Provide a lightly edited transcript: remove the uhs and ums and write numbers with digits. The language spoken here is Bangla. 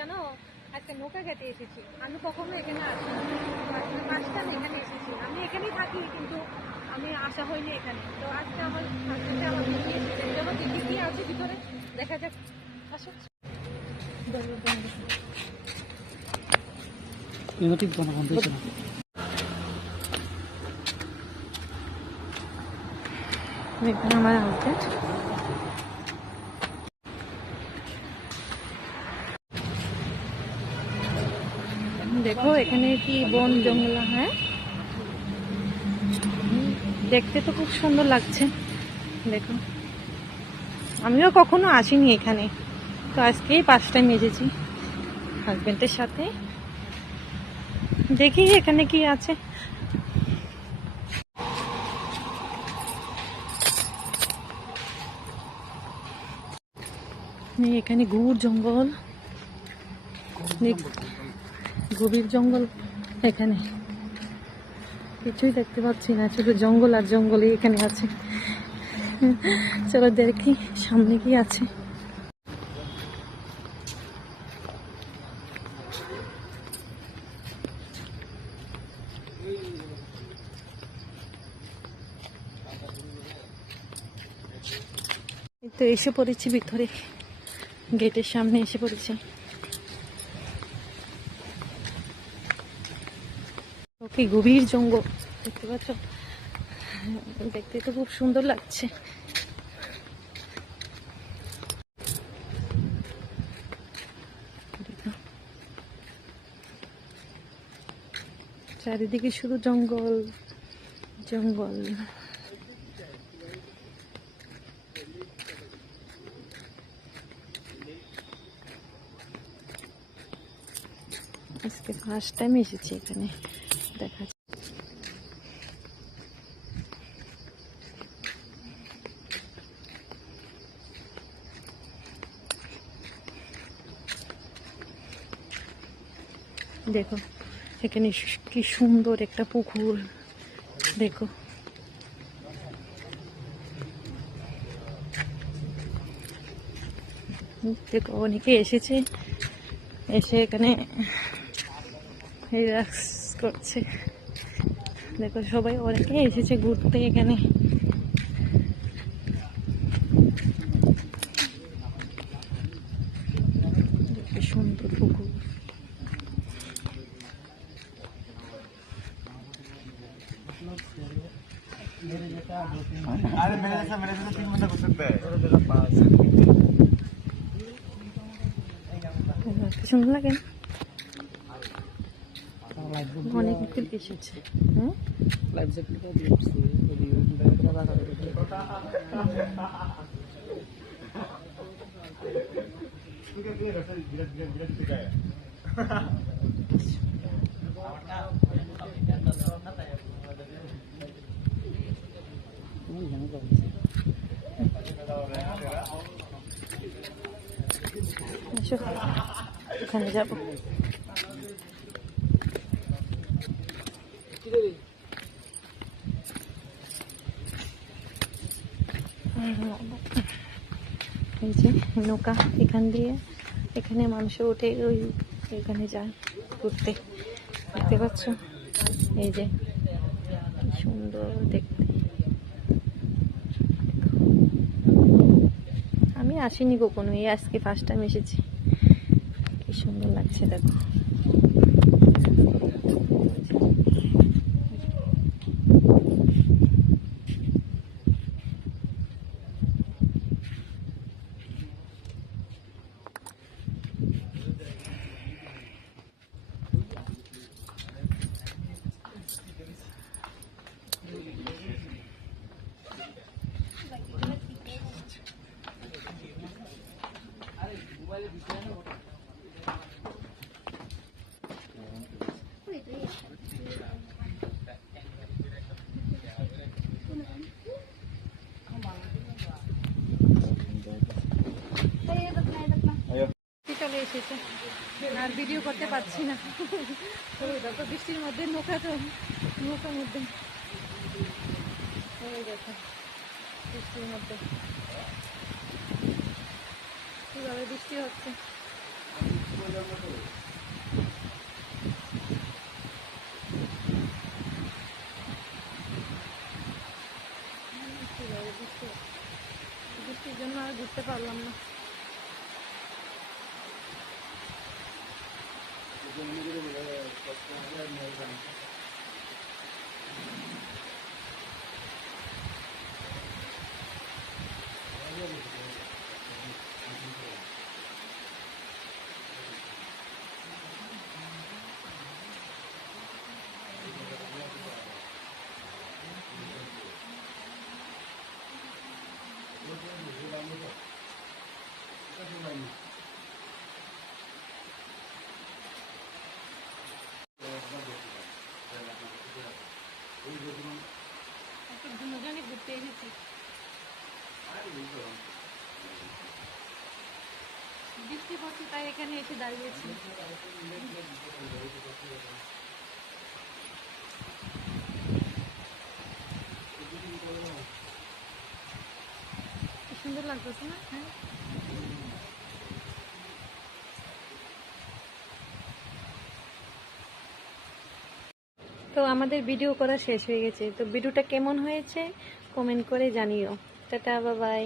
জানো আজকে নৌকা ঘাটে এসেছি। আমি কখনো এখানে আসি না, ফার্স্ট টাইম এখানে এসেছি। আমি এখানেই থাকি, কিন্তু আমি আসা হয়নি এখানে। তো আজকে আমার হাজবেন্ডে আমার নিয়ে এসেছে। চলো দেখি কি আছে ভিতরে, দেখা যাক। আসো। এখানে আমার হাজবেন্ড। দেখো এখানে কি বন জঙ্গল, হ্যাঁ দেখতে তো খুব সুন্দর লাগছে। দেখো আমিও কখনো আসিনি এখানে, তো আজকেই ফার্স্ট টাইম এসেছি হাজবেন্ডের সাথে। দেখি এখানে কি আছে। এখানে ঘুর জঙ্গল, গভীর জঙ্গল। এখানে কিছুই দেখতে পাচ্ছি না, শুধু জঙ্গল আর জঙ্গলই এখানে আছে। চলো দেখি সামনে কি আছে। তো এসে পড়েছি ভিতরে, গেটের সামনে এসে পড়েছি। ওকে গভীর জঙ্গল দেখতে পাচ্ছ, দেখতে তো খুব সুন্দর লাগছে। চারিদিকে শুধু জঙ্গল জঙ্গল। আজকে ফার্স্ট টাইম এসেছি এখানে, দেখা দেখো এখানে কি সুন্দর একটা পুকুর। দেখো দেখো অনেকে এসেছে, এসে এখানে রিল্যাক্স করছে। দেখো সবাই অনেকে এসেছে ঘুরতে এখানে। কি সুন্দর পুকুর। সুন্দর লাগে, অনেক এসেছে। এখানে যাবো। এই যে নৌকা, এখান দিয়ে এখানে মানুষ ওঠে, ওই এখানে যায় ঘুরতে। দেখতে পাচ্ছ এই যে কি সুন্দর দেখতে। আমি আসিনি কখনো, এই আজকে ফার্স্ট টাইম এসেছি। কি সুন্দর লাগছে দেখো। চলে এসেছে আর ভিডিও করতে পারছি না, দেখো বৃষ্টির মধ্যে নৌকার মধ্যে দেখো বৃষ্টির মধ্যে কিভাবে বৃষ্টি হচ্ছে। বৃষ্টির জন্য আর ঘুরতে পারলাম না। দুজনে ঘুরতে এসেছি, বৃষ্টি পড়ছে তাই এখানে এসে দাঁড়িয়েছি। কি সুন্দর লাগতেছে না? হ্যাঁ, তো আমাদের ভিডিও করা শেষ হয়ে গেছে। তো ভিডিওটা কেমন হয়েছে কমেন্ট করে জানিও। Tata, bye bye.